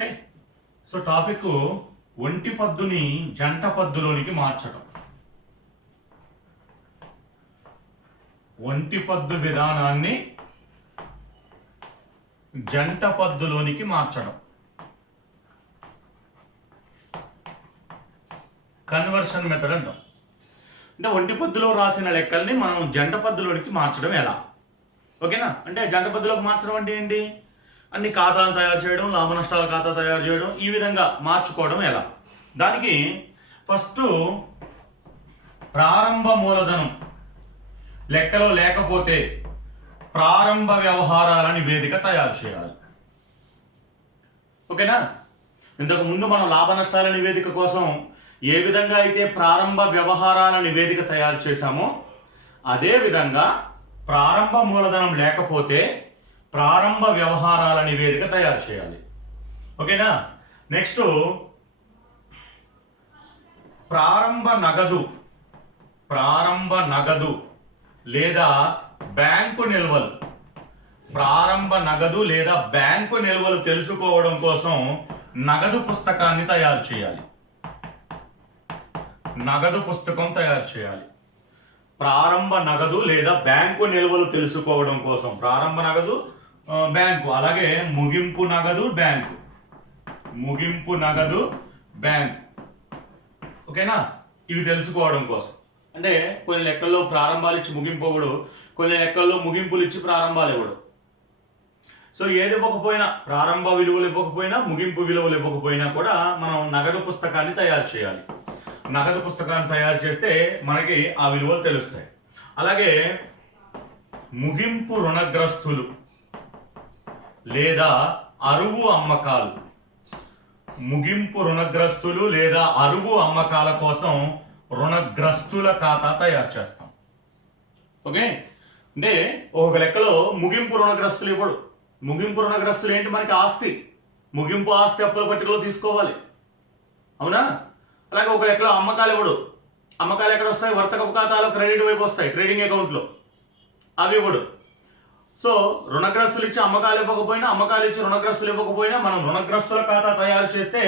Okay. So topic ఒంటి పద్దుని జంట పద్దులోనికి మార్చడం. ఒంటి పద్దు విధానాన్ని జంట పద్దులోనికి మార్చడం, కన్వర్షన్ మెథడ్ అంటాం. అంటే ఒంటి పద్దులో రాసిన లెక్కల్ని మనం జంట పద్దులోనికి మార్చడం ఎలా? ఓకేనా? అంటే జంట పద్దులోకి మార్చడం అంటే ఏంటి? అన్ని ఖాతాలు తయారు చేయడం, లాభ నష్టాల ఖాతా తయారు చేయడం, ఈ విధంగా మార్చుకోవడం ఎలా? దానికి ఫస్ట్ ప్రారంభ మూలధనం లెక్కలో లేకపోతే ప్రారంభ వ్యవహారాల నివేదిక తయారు చేయాలి. ఓకేనా? ఇంతకు ముందు మనం లాభ నష్టాల నివేదిక కోసం ఏ విధంగా అయితే ప్రారంభ వ్యవహారాల నివేదిక తయారు చేశామో అదే విధంగా ప్రారంభ మూలధనం లేకపోతే ప్రారంభ వ్యవహారాల నివేదిక తయారు చేయాలి. ఓకేనా? నెక్స్ట్ ప్రారంభ నగదు లేదా బ్యాంకు నిల్వలు, ప్రారంభ నగదు లేదా బ్యాంకు నిల్వలు తెలుసుకోవడం కోసం నగదు పుస్తకాన్ని తయారు చేయాలి. నగదు పుస్తకం తయారు చేయాలి. ప్రారంభ నగదు లేదా బ్యాంకు నిల్వలు తెలుసుకోవడం కోసం ప్రారంభ నగదు, బ్యాంకు, అలాగే ముగింపు నగదు, బ్యాంకు, ముగింపు నగదు, బ్యాంకు. ఓకేనా? ఇవి తెలుసుకోవడం కోసం. అంటే కొన్ని లెక్కల్లో ప్రారంభాలు ఇచ్చి ముగింపు ఇవ్వడు, కొన్ని లెక్కల్లో ముగింపులు ఇచ్చి ప్రారంభాలు ఇవ్వడు. సో ఏది ఇవ్వకపోయినా, ప్రారంభ విలువలు ఇవ్వకపోయినా, ముగింపు విలువలు ఇవ్వకపోయినా కూడా మనం నగదు పుస్తకాన్ని తయారు చేయాలి. నగదు పుస్తకాన్ని తయారు చేస్తే మనకి ఆ విలువలు తెలుస్తాయి. అలాగే ముగింపు రుణగ్రస్తులు లేదా అరువు అమ్మకాలు, ముగింపు రుణగ్రస్తులు లేదా అరువు అమ్మకాల కోసం రుణగ్రస్తుల ఖాతా తయారు చేస్తాం. ఓకే. అంటే ఒక లెక్కలో ముగింపు రుణగ్రస్తులు ఇవ్వడు. ముగింపు రుణగ్రస్తులు ఏంటి? మనకి ఆస్తి, ముగింపు ఆస్తి అప్పుల పట్టికలో తీసుకోవాలి. అవునా? అలాగే ఒక లెక్కలో అమ్మకాలు ఇవ్వడు. అమ్మకాలు ఎక్కడ వస్తాయి? వర్తకపు ఖాతాలో క్రెడిట్ వైపు వస్తాయి, ట్రేడింగ్ అకౌంట్లో. అవి ఇవ్వడు. సో రుణగ్రస్తులు ఇచ్చి అమ్మకాలు ఇవ్వకపోయినా, అమ్మకాలు ఇచ్చి రుణగ్రస్తులు ఇవ్వకపోయినా మనం రుణగ్రస్తుల ఖాతా తయారు చేస్తే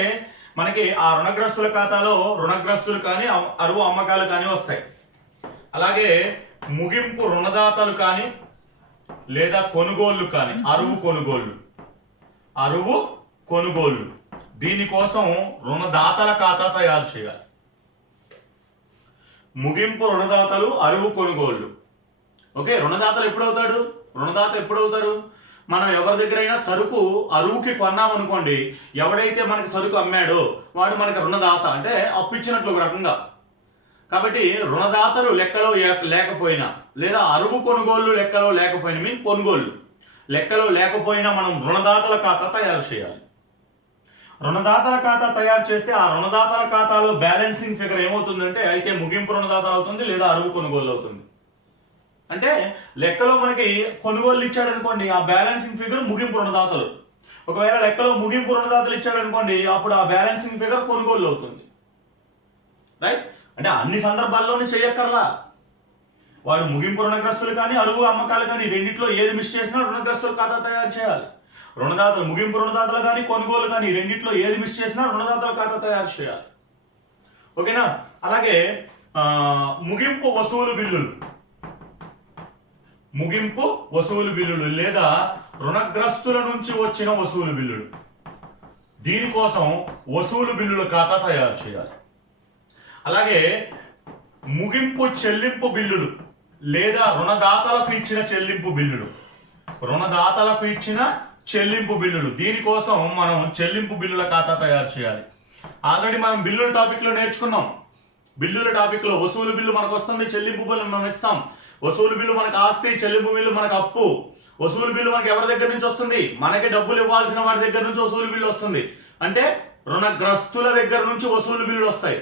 మనకి ఆ రుణగ్రస్తుల ఖాతాలో రుణగ్రస్తులు కానీ అరువు అమ్మకాలు కానీ వస్తాయి. అలాగే ముగింపు రుణదాతలు కానీ లేదా కొనుగోళ్లు కానీ, అరువు కొనుగోళ్లు, దీనికోసం రుణదాతల ఖాతా తయారు చేయాలి. ముగింపు రుణదాతలు, అరువు కొనుగోళ్లు. ఓకే. రుణదాతలు ఎప్పుడవుతాడు? రుణదాత ఎప్పుడవుతారు? మనం ఎవరి దగ్గరైనా సరుకు అరువుకి కొన్నామనుకోండి, ఎవడైతే మనకి సరుకు అమ్మాడో వాడు మనకి రుణదాత, అంటే అప్పు ఇచ్చినట్లు ఒక రకంగా. కాబట్టి రుణదాతలు లెక్కలో లేకపోయినా లేదా అరువు కొనుగోళ్లు లెక్కలో లేకపోయినా, మీన్ కొనుగోళ్లు లెక్కలో లేకపోయినా మనం రుణదాతల ఖాతా తయారు చేయాలి. రుణదాతల ఖాతా తయారు చేస్తే ఆ రుణదాతల ఖాతాలో బ్యాలెన్సింగ్ ఫిగర్ ఏమవుతుందంటే అయితే ముగింపు రుణదాతలు అవుతుంది లేదా అరువు కొనుగోలు అవుతుంది. అంటే లెక్కలో మనకి కొనుగోలు ఇచ్చాడు అనుకోండి, ఆ బ్యాలెన్సింగ్ ఫిగర్ ముగింపు రుణదాతలు. ఒకవేళ లెక్కలో ముగింపు రుణదాతలు ఇచ్చాడు అనుకోండి, అప్పుడు ఆ బ్యాలెన్సింగ్ ఫిగర్ కొనుగోలు అవుతుంది. రైట్? అంటే అన్ని సందర్భాల్లోనే చేయక్కర్లా. వాడు ముగింపు రుణగ్రస్తులు కానీ అరువు అమ్మకాలు కానీ రెండిట్లో ఏది మిస్ చేసినా రుణగ్రస్తుల ఖాతా తయారు చేయాలి. రుణదాతలు, ముగింపు రుణదాతలు కానీ కొనుగోలు కానీ రెండిట్లో ఏది మిస్ చేసినా రుణదాతల ఖాతా తయారు చేయాలి. ఓకేనా? అలాగే ముగింపు వసూలు బిల్లులు లేదా రుణగ్రస్తుల నుంచి వచ్చిన వసూలు బిల్లులు, దీనికోసం వసూలు బిల్లుల ఖాతా తయారు చేయాలి. అలాగే ముగింపు చెల్లింపు బిల్లులు లేదా రుణదాతలకు ఇచ్చిన చెల్లింపు బిల్లులు, దీనికోసం మనం చెల్లింపు బిల్లుల ఖాతా తయారు చేయాలి. ఆల్రెడీ మనం బిల్లుల టాపిక్ లో నేర్చుకున్నాం. బిల్లుల టాపిక్ లో వసూలు బిల్లు మనకు వస్తుంది, చెల్లింపు బిల్లు మనం ఇస్తాం. వసూలు బిల్లు మనకు ఆస్తి, చెల్లింపు బిల్లు మనకు అప్పు. వసూలు బిల్లు మనకి ఎవరి దగ్గర నుంచి వస్తుంది? మనకి డబ్బులు ఇవ్వాల్సిన వాడి దగ్గర నుంచి వసూలు బిల్లు వస్తుంది. అంటే రుణగ్రస్తుల దగ్గర నుంచి వసూలు బిల్లులు వస్తాయి.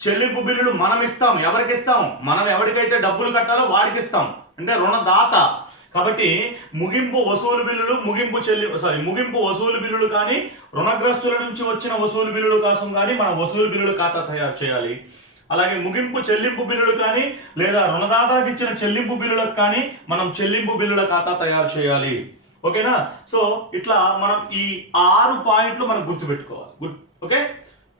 చెల్లింపు బిల్లులు మనం ఇస్తాం. ఎవరికి ఇస్తాం? మనం ఎవరికైతే డబ్బులు కట్టాలో వాడికి ఇస్తాం, అంటే రుణదాత. కాబట్టి ముగింపు వసూలు బిల్లులు కానీ రుణగ్రస్తుల నుంచి వచ్చిన వసూలు బిల్లుల కోసం కానీ మనం వసూలు బిల్లుల ఖాతా తయారు చేయాలి. అలాగే ముగింపు చెల్లింపు బిల్లులు కానీ లేదా రుణదాతలకు ఇచ్చిన చెల్లింపు బిల్లులకు కానీ మనం చెల్లింపు బిల్లుల ఖాతా తయారు చేయాలి. ఓకేనా? సో ఇట్లా మనం ఈ 6 పాయింట్లు మనం గుర్తుపెట్టుకోవాలి. ఓకే,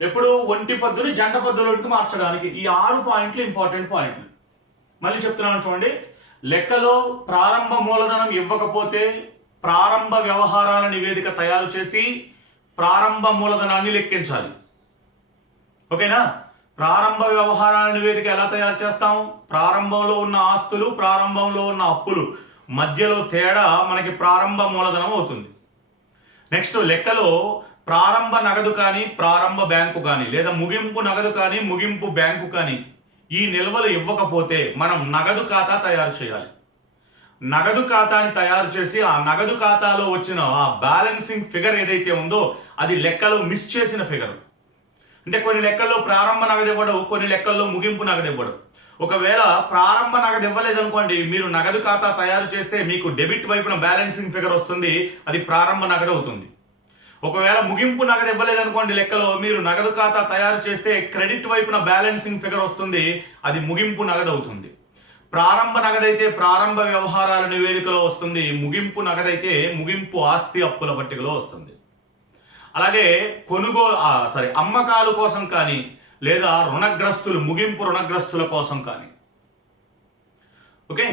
ఎప్పుడు ఒంటి పద్దుని జంట పద్దులోకి మార్చడానికి ఈ 6 పాయింట్లు ఇంపార్టెంట్ పాయింట్లు. మళ్ళీ చెప్తున్నాను చూడండి. లెక్కలో ప్రారంభ మూలధనం ఇవ్వకపోతే ప్రారంభ వ్యవహారాల నివేదిక తయారు చేసి ప్రారంభ మూలధనాన్ని లెక్కించాలి. ఓకేనా? ప్రారంభ వ్యవహారాల నివేదిక ఎలా తయారు చేస్తాం? ప్రారంభంలో ఉన్న ఆస్తులు, ప్రారంభంలో ఉన్న అప్పులు మధ్యలో తేడా మనకి ప్రారంభ మూలధనం అవుతుంది. నెక్స్ట్ లెక్కలో ప్రారంభ నగదు కానీ ప్రారంభ బ్యాంకు కానీ లేదా ముగింపు నగదు కానీ ముగింపు బ్యాంకు కానీ ఈ నిల్వలు ఇవ్వకపోతే మనం నగదు ఖాతా తయారు చేయాలి. నగదు ఖాతాని తయారు చేసి ఆ నగదు ఖాతాలో వచ్చిన ఆ బ్యాలెన్సింగ్ ఫిగర్ ఏదైతే ఉందో అది లెక్కలో మిస్ చేసిన ఫిగర్. అంటే కొన్ని లెక్కల్లో ప్రారంభ నగదు ఇవ్వడం, కొన్ని లెక్కల్లో ముగింపు నగదు ఇవ్వడం. ఒకవేళ ప్రారంభ నగదు ఇవ్వలేదనుకోండి, మీరు నగదు ఖాతా తయారు చేస్తే మీకు డెబిట్ వైపున బ్యాలెన్సింగ్ ఫిగర్ వస్తుంది, అది ప్రారంభ నగదు అవుతుంది. ఒకవేళ ముగింపు నగదు ఇవ్వలేదనుకోండి, లెక్కలో మీరు నగదు ఖాతా తయారు చేస్తే క్రెడిట్ వైపున బ్యాలెన్సింగ్ ఫిగర్ వస్తుంది, అది ముగింపు నగదు అవుతుంది. ప్రారంభ నగదైతే ప్రారంభ వ్యవహారాల నివేదికలో వస్తుంది, ముగింపు నగదైతే ముగింపు ఆస్తి అప్పుల పట్టికలో వస్తుంది. అలాగే అమ్మకాలు కోసం కానీ లేదా రుణగ్రస్తులు ముగింపు రుణగ్రస్తుల కోసం కానీ, ఓకే,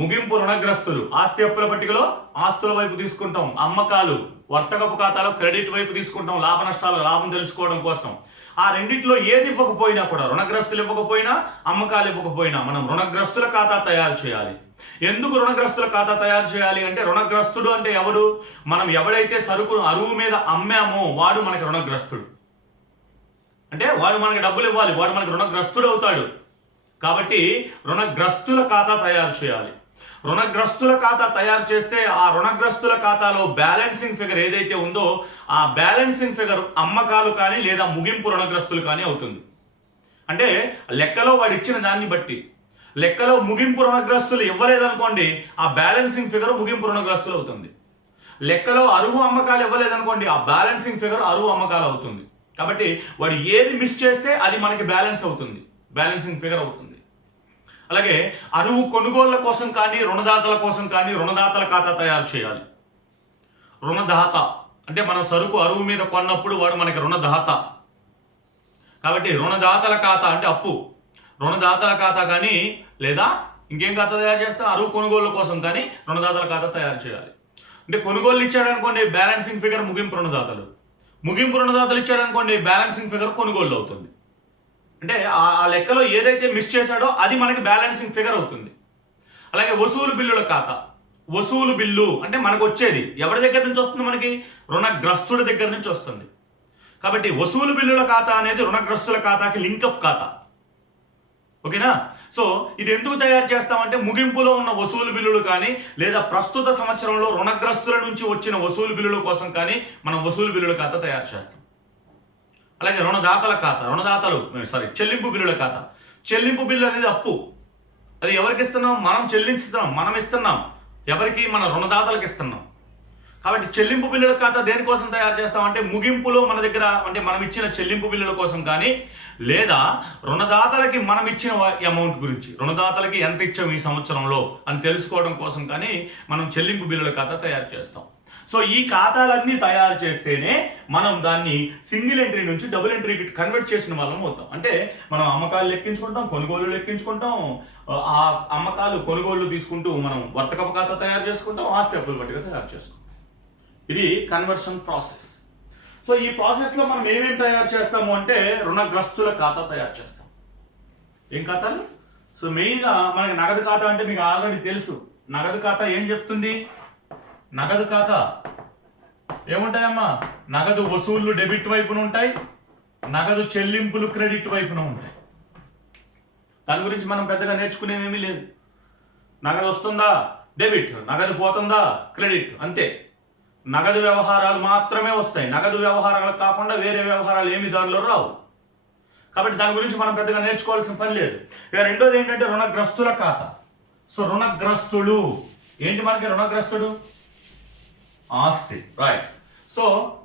ముగింపు రుణగ్రస్తులు ఆస్తి అప్పుల పట్టికలో ఆస్తుల వైపు తీసుకుంటాం, అమ్మకాలు వర్తకపు ఖాతాలో క్రెడిట్ వైపు తీసుకుంటాం, లాభం తెలుసుకోవడం కోసం. ఆ రెండిట్లో ఏది ఇవ్వకపోయినా కూడా, రుణగ్రస్తులు ఇవ్వకపోయినా అమ్మకాలు ఇవ్వకపోయినా మనం రుణగ్రస్తుల ఖాతా తయారు చేయాలి. ఎందుకు రుణగ్రస్తుల ఖాతా తయారు చేయాలి అంటే, రుణగ్రస్తుడు అంటే ఎవరు? మనం ఎవడైతే సరుకును అరువు మీద అమ్మామో వాడు మనకి రుణగ్రస్తుడు. అంటే వాడు మనకి డబ్బులు ఇవ్వాలి, వాడు మనకి రుణగ్రస్తుడు అవుతాడు. కాబట్టి రుణగ్రస్తుల ఖాతా తయారు చేయాలి. రుణగ్రస్తుల ఖాతా తయారు చేస్తే ఆ రుణగ్రస్తుల ఖాతాలో బ్యాలెన్సింగ్ ఫిగర్ ఏదైతే ఉందో ఆ బ్యాలెన్సింగ్ ఫిగర్ అమ్మకాలు కానీ లేదా ముగింపు రుణగ్రస్తులు కానీ అవుతుంది. అంటే లెక్కలో వాడు ఇచ్చిన దాన్ని బట్టి, లెక్కలో ముగింపు రుణగ్రస్తులు ఇవ్వలేదనుకోండి, ఆ బ్యాలెన్సింగ్ ఫిగర్ ముగింపు రుణగ్రస్తులు అవుతుంది. లెక్కలో అరువు అమ్మకాలు ఇవ్వలేదనుకోండి, ఆ బ్యాలెన్సింగ్ ఫిగర్ అరువు అమ్మకాలు అవుతుంది. కాబట్టి వాడు ఏది మిస్ చేస్తే అది మనకి బ్యాలెన్స్ అవుతుంది, బ్యాలెన్సింగ్ ఫిగర్ అవుతుంది. అలాగే అరువు కొనుగోళ్ల కోసం కానీ రుణదాతల కోసం కానీ రుణదాతల ఖాతా తయారు చేయాలి. రుణదాత అంటే మనం సరుకు అరువు మీద కొన్నప్పుడు వాడు మనకి రుణదాత. కాబట్టి రుణదాతల ఖాతా అంటే అప్పు, రుణదాతల ఖాతా కానీ లేదా ఇంకేం ఖాతా తయారు చేస్తాం? అరువు కొనుగోళ్ల కోసం కానీ రుణదాతల ఖాతా తయారు చేయాలి. అంటే కొనుగోలు ఇచ్చాడనుకోండి, బ్యాలెన్సింగ్ ఫిగర్ ముగింపు రుణదాతలు. ముగింపు రుణదాతలు ఇచ్చాడనుకోండి, బ్యాలెన్సింగ్ ఫిగర్ కొనుగోలు అవుతుంది. అంటే ఆ లెక్కలో ఏదైతే మిస్ చేశాడో అది మనకి బ్యాలెన్సింగ్ ఫిగర్ అవుతుంది. అలాగే వసూలు బిల్లుల ఖాతా. వసూలు బిల్లు అంటే మనకు వచ్చేది ఎవరి దగ్గర నుంచి వస్తుంది? మనకి రుణగ్రస్తుడి దగ్గర నుంచి వస్తుంది. కాబట్టి వసూలు బిల్లుల ఖాతా అనేది రుణగ్రస్తుల ఖాతాకి లింకప్ ఖాతా. ఓకేనా? సో ఇది ఎందుకు తయారు చేస్తామంటే, ముగింపులో ఉన్న వసూలు బిల్లులు కానీ లేదా ప్రస్తుత సంవత్సరంలో రుణగ్రస్తుల నుంచి వచ్చిన వసూలు బిల్లుల కోసం కానీ మనం వసూలు బిల్లుల ఖాతా తయారు చేస్తాం. అలాగే రుణదాతల ఖాతా, చెల్లింపు బిల్లుల ఖాతా. చెల్లింపు బిల్లు అనేది అప్పు, అది ఎవరికి ఇస్తున్నాం? మనం ఇస్తున్నాం. ఎవరికి? మన రుణదాతలకు ఇస్తున్నాం. కాబట్టి చెల్లింపు బిల్లుల ఖాతా దేనికోసం తయారు చేస్తామంటే, ముగింపులో మన దగ్గర అంటే మనం ఇచ్చిన చెల్లింపు బిల్లుల కోసం కానీ లేదా రుణదాతలకి మనం ఇచ్చిన అమౌంట్ గురించి, రుణదాతలకి ఎంత ఇచ్చాం ఈ సంవత్సరంలో అని తెలుసుకోవడం కోసం కానీ మనం చెల్లింపు బిల్లుల ఖాతా తయారు చేస్తాం. సో ఈ ఖాతాలన్నీ తయారు చేస్తేనే మనం దాన్ని సింగిల్ ఎంట్రీ నుంచి డబుల్ ఎంట్రీకి కన్వర్ట్ చేసిన వాళ్ళం అవుతాం. అంటే మనం అమ్మకాలు లెక్కించుకుంటాం, కొనుగోలు లెక్కించుకుంటాం, ఆ అమ్మకాలు కొనుగోళ్లు తీసుకుంటూ మనం వర్తకపు ఖాతా తయారు చేసుకుంటాం, ఆస్తి అప్పుల పట్టిక తయారు చేసుకుంటాం. ఇది కన్వర్షన్ ప్రాసెస్. సో ఈ ప్రాసెస్లో మనం ఏమేమి తయారు చేస్తాము అంటే, రుణగ్రస్తుల ఖాతా తయారు చేస్తాం. ఏం ఖాతాలు? సో మెయిన్గా మనకి నగదు ఖాతా అంటే మీకు ఆల్రెడీ తెలుసు. నగదు ఖాతా ఏం చెప్తుంది? నగదు ఖాతా ఏముంటాయమ్మా? నగదు వసూళ్లు డెబిట్ వైపున ఉంటాయి, నగదు చెల్లింపులు క్రెడిట్ వైపున ఉంటాయి. దాని గురించి మనం పెద్దగా నేర్చుకునేమీ లేదు. నగదు వస్తుందా? డెబిట్. నగదు పోతుందా? క్రెడిట్. అంతే. నగదు వ్యవహారాలు మాత్రమే వస్తాయి. నగదు వ్యవహారాలు కాకుండా వేరే వ్యవహారాలు ఏమి దానిలో రావు. కాబట్టి దాని గురించి మనం పెద్దగా నేర్చుకోవాల్సిన పని లేదు. ఇక రెండోది ఏంటంటే రుణగ్రస్తుల ఖాతా. సో రుణగ్రస్తుడు ఏంటి? మనకి రుణగ్రస్తుడు ఆస్తి, రైట్. సో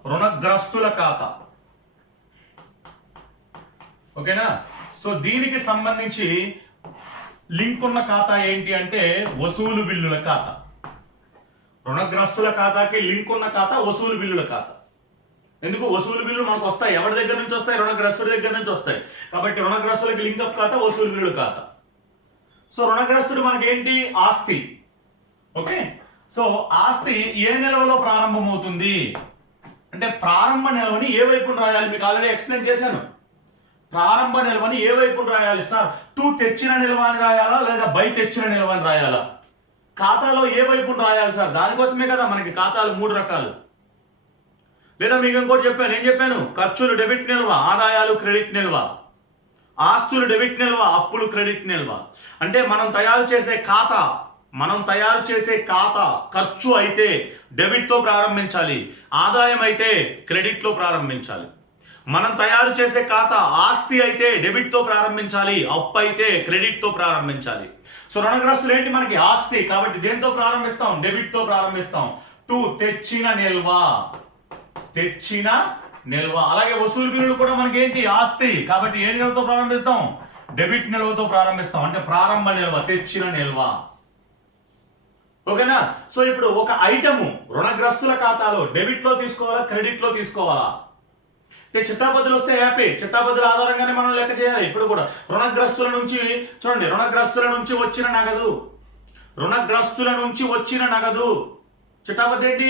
రుణగ్రస్తుల ఖాతా, ఓకేనా? సో దీనికి సంబంధించి లింక్ ఉన్న ఖాతా ఏంటి అంటే వసూలు బిల్లుల ఖాతా. రుణగ్రస్తుల ఖాతాకి లింక్ ఉన్న ఖాతా వసూలు బిల్లుల ఖాతా. ఎందుకు? వసూలు బిల్లులు మనకు వస్తాయి. ఎవరి దగ్గర నుంచి వస్తాయి? రుణగ్రస్తుడి దగ్గర నుంచి వస్తాయి. కాబట్టి రుణగ్రస్తులకి లింక్ అప్ ఖాతా వసూలు బిల్లుల ఖాతా. సో రుణగ్రస్తుడు మనకేంటి? ఆస్తి. ఓకే, సో ఆస్తి ఏ నిల్వలో ప్రారంభమవుతుంది అంటే ప్రారంభ నిల్వని ఏ వైపున రాయాలి? మీకు ఆల్రెడీ ఎక్స్ప్లెయిన్ చేశాను. ప్రారంభ నిల్వని ఏ వైపున రాయాలి సార్? టు తెచ్చిన నిల్వ అని రాయాలా లేదా బై తెచ్చిన నిల్వ అని రాయాలా? ఖాతాలో ఏ వైపున రాయాలి సార్? దానికోసమే కదా మనకి ఖాతాలు 3 రకాలు. లేదా మీకు ఇంకోటి చెప్పాను. ఏం చెప్పాను? ఖర్చులు డెబిట్ నిల్వ, ఆదాయాలు క్రెడిట్ నిల్వ, ఆస్తులు డెబిట్ నిల్వ, అప్పులు క్రెడిట్ నిల్వ. అంటే మనం తయారు చేసే ఖాతా ఖర్చు అయితే డెబిట్ తో ప్రారంభించాలి, ఆదాయం అయితే క్రెడిట్ లో ప్రారంభించాలి. మనం తయారు చేసే ఖాతా ఆస్తి అయితే డెబిట్ తో ప్రారంభించాలి, అప్పు అయితే క్రెడిట్ తో ప్రారంభించాలి. సో రుణగ్రస్తులు ఏంటి? మనకి ఆస్తి. కాబట్టి దేంతో ప్రారంభిస్తాం? డెబిట్ తో ప్రారంభిస్తాం. టు తెచ్చిన నిల్వ. అలాగే వసూలు బిల్లులు కూడా మనకి ఏంటి? ఆస్తి. కాబట్టి ఏ నిల్వతో ప్రారంభిస్తాం? డెబిట్ నిల్వతో ప్రారంభిస్తాం. అంటే ప్రారంభ నిల్వ, తెచ్చిన నిల్వ. ఓకేనా? సో ఇప్పుడు ఒక ఐటము రుణగ్రస్తుల ఖాతాలో డెబిట్ లో తీసుకోవాలా, క్రెడిట్ లో తీసుకోవాలా? అంటే చిట్టాపద్దులు వస్తే హ్యాపీ. చిట్టాపద్దుల ఆధారంగానే మనం లెక్క చేయాలి. ఇప్పుడు కూడా రుణగ్రస్తుల నుంచి చూడండి, రుణగ్రస్తుల నుంచి వచ్చిన నగదు చిట్టాపద్దు ఏంటి?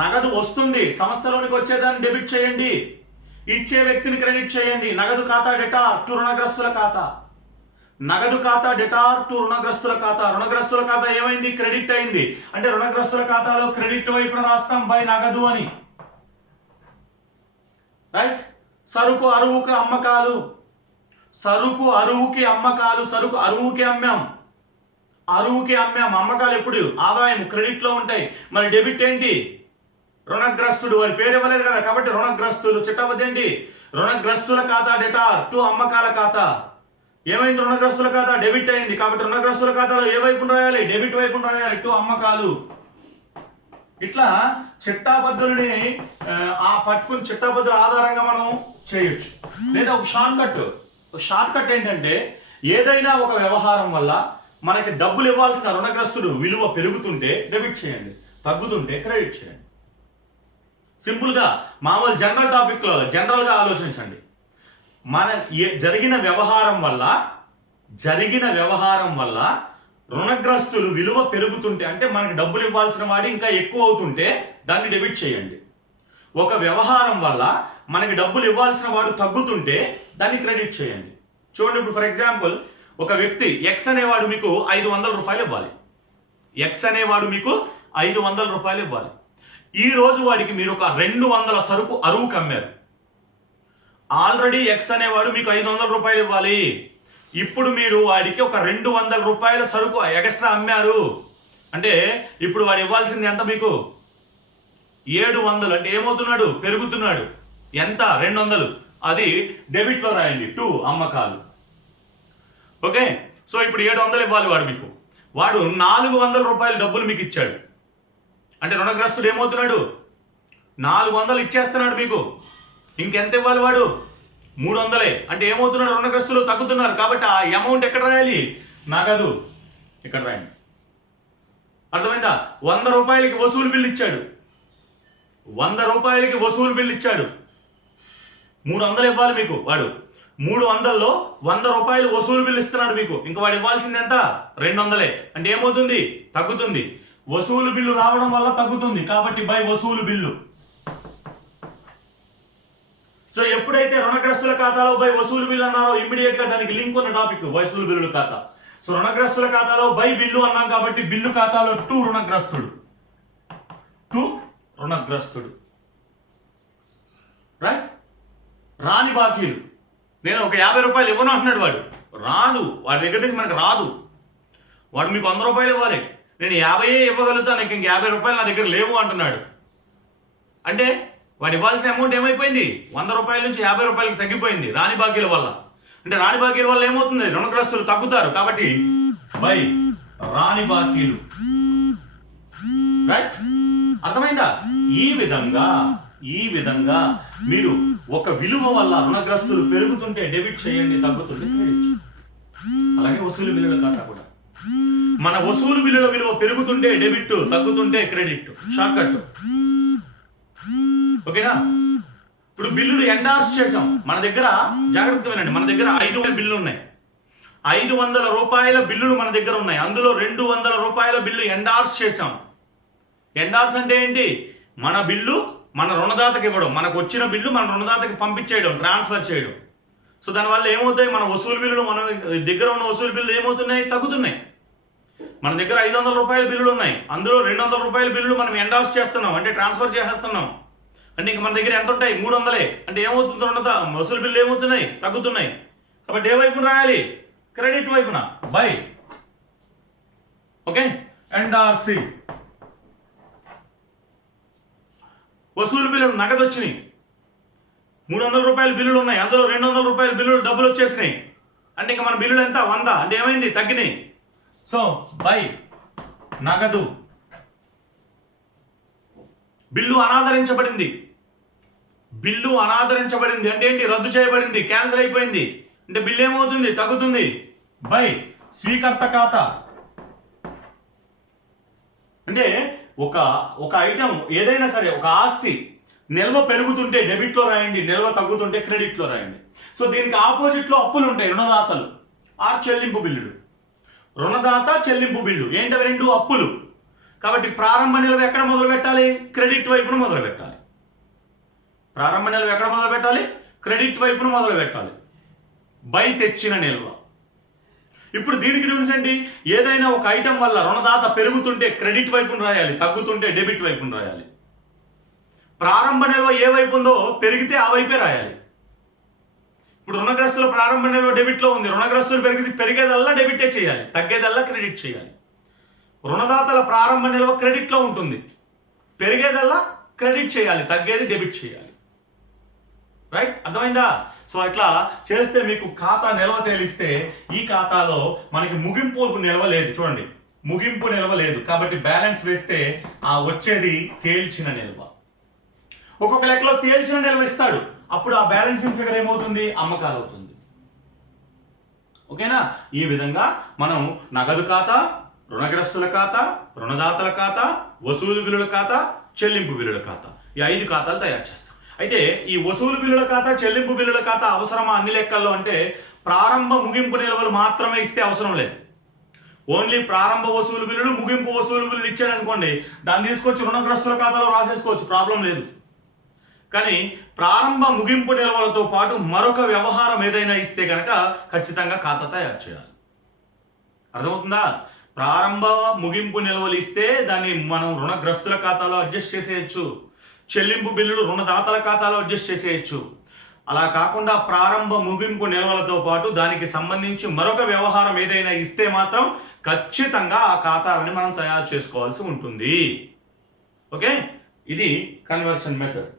నగదు వస్తుంది, సంస్థలోనికి వచ్చేదాన్ని డెబిట్ చేయండి, ఇచ్చే వ్యక్తిని క్రెడిట్ చేయండి. నగదు ఖాతా డెటార్ టు రుణగ్రస్తుల ఖాతా. నగదు ఖాతా డెటార్ టు రుణగ్రస్తుల ఖాతా. రుణగ్రస్తుల ఖాతా ఏమైంది? క్రెడిట్ అయింది. అంటే రుణగ్రస్తుల ఖాతాలో క్రెడిట్ వైపున రాస్తాం బై నగదు అని. రైట్? సరుకు అరువుకి అమ్మకాలు. సరుకు అరువుకి అమ్మాం. అమ్మకాలు ఎప్పుడు? ఆదాయం క్రెడిట్ లో ఉంటాయి. మరి డెబిట్ ఏంటి? రుణగ్రస్తుడు. వాడి పేరు ఇవ్వలేదు కదా, కాబట్టి రుణగ్రస్తులు. చిట్టబద్దు ఏంటి? రుణగ్రస్తుల ఖాతా డెటార్ టు అమ్మకాల ఖాతా. ఏమైంది? రుణగ్రస్తుల ఖాతా డెబిట్ అయింది. కాబట్టి రుణగ్రస్తుల ఖాతాలో ఏ వైపున రాయాలి? డెబిట్ వైపున రాయాలి, టు అమ్మకాలు. ఇట్లా చిట్టాబద్దులని పట్టుకుని చిట్టాబద్దుల ఆధారంగా మనం చేయొచ్చు. లేదా ఒక షార్ట్ కట్ ఏంటంటే, ఏదైనా ఒక వ్యవహారం వల్ల మనకి డబ్బులు ఇవ్వాల్సిన రుణగ్రస్తుడు విలువ పెరుగుతుంటే డెబిట్ చేయండి, తగ్గుతుంటే క్రెడిట్ చేయండి. సింపుల్ గా మామూలు జనరల్ టాపిక్ లో జనరల్ గా ఆలోచించండి. జరిగిన వ్యవహారం వల్ల రుణగ్రస్తులు విలువ పెరుగుతుంటే, అంటే మనకి డబ్బులు ఇవ్వాల్సిన వాడి ఇంకా ఎక్కువ అవుతుంటే దాన్ని డెబిట్ చేయండి. ఒక వ్యవహారం వల్ల మనకి డబ్బులు ఇవ్వాల్సిన వాడు తగ్గుతుంటే దాన్ని క్రెడిట్ చేయండి. చూడండి, ఇప్పుడు ఫర్ ఎగ్జాంపుల్ ఒక వ్యక్తి ఎక్స్ అనేవాడు మీకు 500 రూపాయలు ఇవ్వాలి. ఈ రోజు వాడికి మీరు ఒక 200 సరుకు అరువుకు అమ్మారు. ఆల్రెడీ ఎక్స్ అనేవాడు మీకు 500 రూపాయలు ఇవ్వాలి. ఇప్పుడు మీరు వాడికి ఒక 200 రూపాయల సరుకు ఎక్స్ట్రా అమ్మారు. అంటే ఇప్పుడు వాడు ఇవ్వాల్సింది ఎంత? మీకు 700. అంటే ఏమవుతున్నాడు? పెరుగుతున్నాడు. ఎంత? 200. అది డెబిట్ లో రాయండి, టు అమ్మకాలు. ఓకే, సో ఇప్పుడు 700 ఇవ్వాలి వాడు మీకు. వాడు 400 రూపాయల డబ్బులు మీకు ఇచ్చాడు. అంటే రుణగ్రస్తుడు ఏమవుతున్నాడు? 400 ఇచ్చేస్తున్నాడు మీకు. ఇంకెంత ఇవ్వాలి వాడు? 300. అంటే ఏమవుతున్నాడు? రుణగ్రస్తులు తగ్గుతున్నారు. కాబట్టి ఆ అమౌంట్ ఎక్కడ రాయాలి? నగదు. ఇక్కడ రాయండి. అర్థమైందా? 100 రూపాయలకి వసూలు బిల్లు ఇచ్చాడు. 300 ఇవ్వాలి మీకు. వాడు 300లో 100 రూపాయలు వసూలు బిల్లు ఇస్తున్నాడు మీకు. ఇంకా వాడు ఇవ్వాల్సింది ఎంత? 200. అంటే ఏమవుతుంది? తగ్గుతుంది. వసూలు బిల్లు రావడం వల్ల తగ్గుతుంది. కాబట్టి బై వసూలు బిల్లు. సో ఎప్పుడైతే రుణగ్రస్తుల ఖాతాలో బై వసూలు బిల్లు అన్నారో ఇమ్మీడియట్ గా దానికి లింక్ ఉన్న టాపిక్ వసూలు బిల్లుల ఖాతా. సో రుణగ్రస్తుల ఖాతాలో బై బిల్లు అన్నాం కాబట్టి బిల్లు ఖాతాలో టు రుణగ్రస్తుడు. రైట్? రాని బాకీలు. నేను ఒక 50 రూపాయలు ఇవ్వను అంటున్నాడు వాడు. రాదు, వాడి దగ్గర నుంచి మనకు రాదు. వాడు మీకు 100 రూపాయలు ఇవ్వాలి. నేను 50 ఇవ్వగలుగుతాను, ఇంక 50 రూపాయలు నా దగ్గర లేవు అంటున్నాడు. అంటే వాడు ఇవ్వాల్సిన అమౌంట్ ఏమైపోయింది? 100 రూపాయల నుంచి 50 రూపాయలకి తగ్గిపోయింది రాని బాకీల వల్ల. అంటే రాని బాకీల వల్ల ఏమవుతుంది? రుణగ్రస్తులు తగ్గుతారు. కాబట్టి బై రాని బాకీలు. రైట్? అర్థమైందా? ఈ విధంగా మీరు ఒక విలువ వల్ల రుణగ్రస్తులు పెరుగుతుంటే డెబిట్ చేయండి, తగ్గుతుంటే క్రెడిట్. అలాగే వసూలు బిల్లుల ఖాతా కూడా మన వసూలు బిల్లుల విలువ పెరుగుతుంటే డెబిట్, తగ్గుతుంటే క్రెడిట్. Short cut. ఓకేనా? ఇప్పుడు బిల్లులు ఎండార్స్ చేసాం. మన దగ్గర జాగ్రత్తగా వినండి, మన దగ్గర 500 బిల్లులు ఉన్నాయి. 500 రూపాయల బిల్లులు మన దగ్గర ఉన్నాయి. అందులో 200 రూపాయల బిల్లు ఎండార్స్ చేసాం. ఎండార్స్ అంటే ఏంటి? మన బిల్లు మన రుణదాతకి ఇవ్వడం, మనకు వచ్చిన బిల్లు మన రుణదాతకి పంపించేయడం, ట్రాన్స్ఫర్ చేయడం. సో దానివల్ల ఏమవుతాయి? మన వసూలు బిల్లులు, మన దగ్గర ఉన్న వసూలు బిల్లులు ఏమవుతున్నాయి? తగ్గుతున్నాయి. మన దగ్గర 500 రూపాయల బిల్లులు ఉన్నాయి. అందులో 200 రూపాయల బిల్లులు మనం ఎండార్స్ చేస్తున్నాం, అంటే ట్రాన్స్ఫర్ చేసేస్తున్నాం. అంటే ఇంక మన దగ్గర ఎంత ఉంటాయి? 300. అంటే ఏమవుతుంది? రుణదాత వసూలు బిల్లు ఏమవుతున్నాయి? తగ్గుతున్నాయి. కాబట్టి ఏ వైపున రాయాలి? క్రెడిట్ వైపున. బై. ఓకే, ఎండార్సి. వసూలు బిల్లులు నగదు వచ్చినాయి. 300 రూపాయల బిల్లులు ఉన్నాయి. అందులో 200 రూపాయల బిల్లులు డబ్బులు వచ్చేసినాయి. అంటే ఇంకా మన బిల్లులు ఎంత? 100. అంటే ఏమైంది? తగ్గినాయి. సో బై నగదు. బిల్లు అనాదరించబడింది. బిల్లు అనాదరించబడింది అంటే ఏంటి? రద్దు చేయబడింది, క్యాన్సిల్ అయిపోయింది. అంటే బిల్లు ఏమవుతుంది? తగ్గుతుంది. బై స్వీకర్త ఖాతా. అంటే ఒక ఐటమ్ ఏదైనా సరే, ఒక ఆస్తి నిల్వ పెరుగుతుంటే డెబిట్లో రాయండి, నిల్వ తగ్గుతుంటే క్రెడిట్లో రాయండి. సో దీనికి ఆపోజిట్లో అప్పులు ఉంటాయి, రుణదాతలు ఆర్ చెల్లింపు బిల్లులు. రుణదాత, చెల్లింపు బిల్లు ఏంటవి? 2 అప్పులు. కాబట్టి ప్రారంభ నిల్వ ఎక్కడ మొదలు పెట్టాలి? క్రెడిట్ వైపును మొదలు పెట్టాలి. ప్రారంభ నిల్వ ఎక్కడ మొదలు పెట్టాలి? క్రెడిట్ వైపును మొదలు పెట్టాలి. బై తెచ్చిన నిల్వ. ఇప్పుడు దీనికి రూల్స్ ఏంటి? ఏదైనా ఒక ఐటమ్ వల్ల రుణదాత పెరుగుతుంటే క్రెడిట్ వైపును రాయాలి, తగ్గుతుంటే డెబిట్ వైపును రాయాలి. ప్రారంభ నిల్వ ఏ వైపు ఉందో పెరిగితే ఆ వైపే రాయాలి. ఇప్పుడు రుణగ్రస్తుల ప్రారంభ నిల్వ డెబిట్లో ఉంది. రుణగ్రస్తులు పెరిగేదల్లా డెబిటే చేయాలి, తగ్గేదల్లా క్రెడిట్ చేయాలి. రుణదాతల ప్రారంభ నిల్వ క్రెడిట్లో ఉంటుంది. పెరిగేదల్లా క్రెడిట్ చేయాలి, తగ్గేది డెబిట్ చేయాలి. రైట్? అర్థమైందా? సో ఇట్లా చేస్తే మీకు ఖాతా నిల్వ తేలిస్తే ఈ ఖాతాలో మనకి ముగింపు నిల్వ లేదు. చూడండి, ముగింపు నిల్వ లేదు. కాబట్టి బ్యాలెన్స్ వేస్తే ఆ వచ్చేది తేల్చిన నిల్వ. ఒక్కొక్క లెక్కలో తేల్చిన నిల్వ ఇస్తాడు. అప్పుడు ఆ బ్యాలెన్సింగ్ ఫిగర్ ఏమవుతుంది? అమ్మకాలు అవుతుంది. ఓకేనా? ఈ విధంగా మనం నగదు ఖాతా, రుణగ్రస్తుల ఖాతా, రుణదాతల ఖాతా, వసూలు బిల్లుల ఖాతా, చెల్లింపు బిల్లుల ఖాతా, ఈ 5 ఖాతాలు తయారు చేస్తాం. అయితే ఈ వసూలు బిల్లుల ఖాతా, చెల్లింపు బిల్లుల ఖాతా అవసరమా అన్ని లెక్కల్లో అంటే ప్రారంభ ముగింపు నిల్వలు మాత్రమే ఇస్తే అవసరం లేదు. ఓన్లీ ప్రారంభ వసూలు బిల్లులు, ముగింపు వసూలు బిల్లులు ఇచ్చాడు అనుకోండి, దాన్ని తీసుకొచ్చి రుణగ్రస్తుల ఖాతాలో రాసేసుకోవచ్చు, ప్రాబ్లం లేదు. కానీ ప్రారంభ ముగింపు నిల్వలతో పాటు మరొక వ్యవహారం ఏదైనా ఇస్తే కనుక ఖచ్చితంగా ఖాతా తయారు చేయాలి. అర్థమవుతుందా? ప్రారంభ ముగింపు నిల్వలు ఇస్తే దాన్ని మనం రుణగ్రస్తుల ఖాతాలో అడ్జస్ట్ చేసేయచ్చు, చెల్లింపు బిల్లులు రుణదాతల ఖాతాలో అడ్జస్ట్ చేసేయచ్చు. అలా కాకుండా ప్రారంభ ముగింపు నిల్వలతో పాటు దానికి సంబంధించి మరొక వ్యవహారం ఏదైనా ఇస్తే మాత్రం ఖచ్చితంగా ఆ ఖాతాలని మనం తయారు చేసుకోవాల్సి ఉంటుంది. ఓకే, ఇది కన్వర్షన్ మెథడ్.